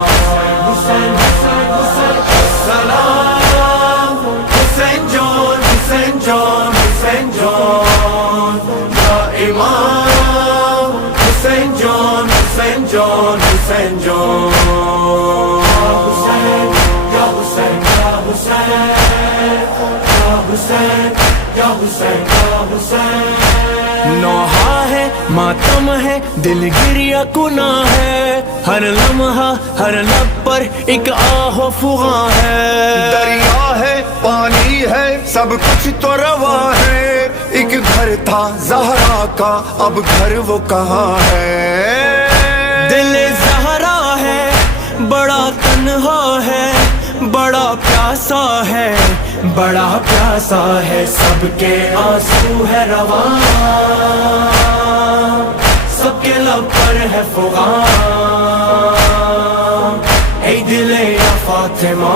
حسین حسین حسین سلام حسین جان حسین جان حسین جان یا امام حسین جان حسین جان حسین جان یا حسین یا حسین یا حسین یا حسین یا حسین نوحہ ہے ماتم ہے دل گریا گناہ ہے ہر لمحہ ہر لب پر ایک آہ و فغاں ہے دریا ہے پانی ہے سب کچھ تو رواں ہے ایک گھر تھا زہرا کا اب گھر وہ کہاں ہے دل زہرا ہے بڑا تنہا ہے بڑا پیاسا ہے بڑا پیاسا ہے سب کے آنسو ہے رواں سب کے لب پر ہے فغاں اے دل یا فاطمہ